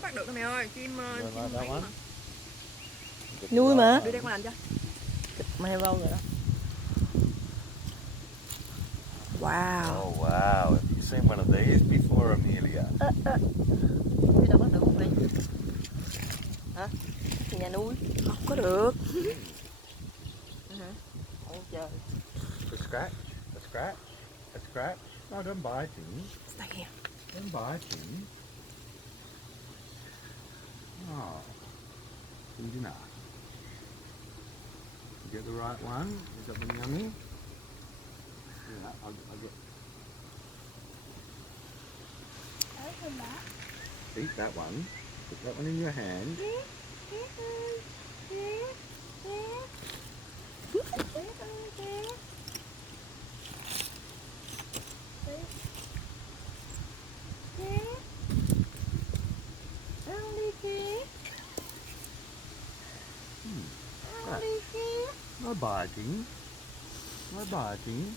có bắt được đâu mẹ ơi, chim that mấy one. mà. Nuôi mà. Đưa đây con làm cho. Mày râu rồi đó. Wow. Oh wow, have you seen one of these before, Amelia? Đi đâu bắt được không đi? Hả? Thì nhà nuôi. Không có được. Không chơi. A scratch, a scratch, a scratch. No, don't biting. Stay here. Don't biting. Oh, dinner. You get the right one? Is that one yummy? Yeah, I'll get. Eat that one. Put that one in your hand. No biting. No biting.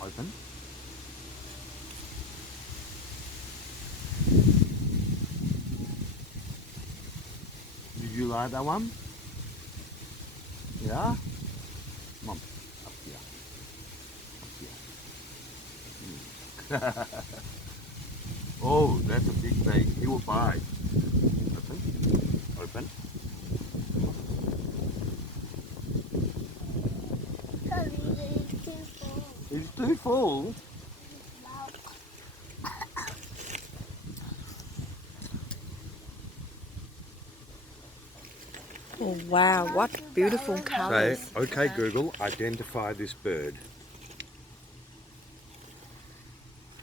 Open. Did you like that one? Yeah? Mom, up here. Up here. Oh, that's a big thing. He will bite. Open. Open. It's too full. Oh wow, what beautiful colors. Okay, Google, identify this bird.